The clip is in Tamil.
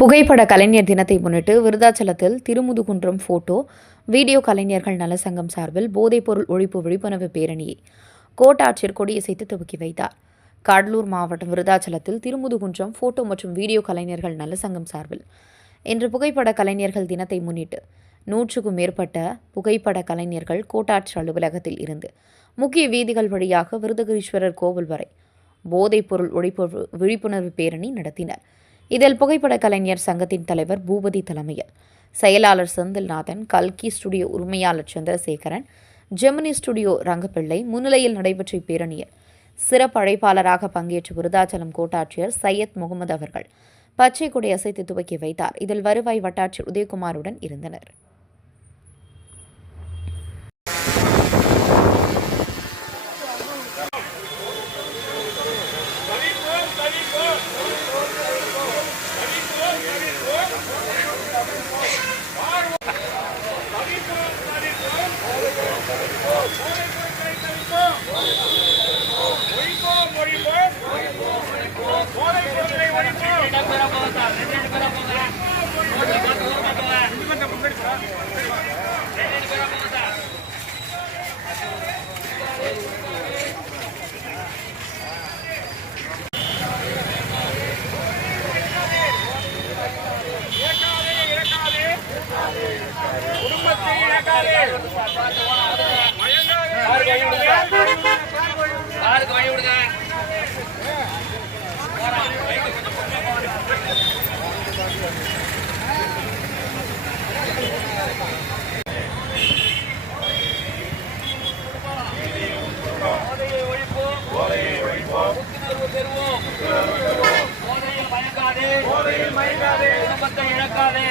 புகைப்பட கலைஞர் தினத்தை முன்னிட்டு விருதாச்சலத்தில் திருமுதுகுன்றம் போட்டோ வீடியோ கலைஞர்கள் நலசங்கம் சார்பில் போதைப்பொருள் ஒழிப்பு விழிப்புணர்வு பேரணியை கோட்டாட்சியர் கொடியசைத்து துவக்கி வைத்தார். கடலூர் மாவட்டம் விருதாச்சலத்தில் திருமுதுகுன்றம் போட்டோ மற்றும் வீடியோ கலைஞர்கள் நலசங்கம் சார்பில் இன்று புகைப்பட கலைஞர்கள் தினத்தை முன்னிட்டு 100க்கும் மேற்பட்ட புகைப்பட கலைஞர்கள் கோட்டாட்சியர் அலுவலகத்தில் இருந்து முக்கிய வீதிகள் வழியாக விருதகிரீஸ்வரர் கோவில் வரை போதைப்பொருள் ஒழிப்பு விழிப்புணர்வு பேரணி நடத்தினர். இதில் புகைப்பட கலைஞர் சங்கத்தின் தலைவர் பூபதி தலைமையில் செயலாளர் செந்தில்நாதன், கல்கி ஸ்டுடியோ உரிமையாளர் சந்திரசேகரன், ஜெமினி ஸ்டுடியோ ரங்கப்பிள்ளை முன்னிலையில் நடைபெற்ற இப்பேரணியில் சிறப்பு அழைப்பாளராக பங்கேற்ற விருதாச்சலம் கோட்டாட்சியர் சையத் முகமது அவர்கள் பச்சை கொடி அசைத்து துவக்கி வைத்தார். இதில் வருவாய் வட்டாட்சியர் உதயகுமாருடன் இருந்தனர். போதையில் மயங்காதே, குடும்பத்தை இழக்காதே.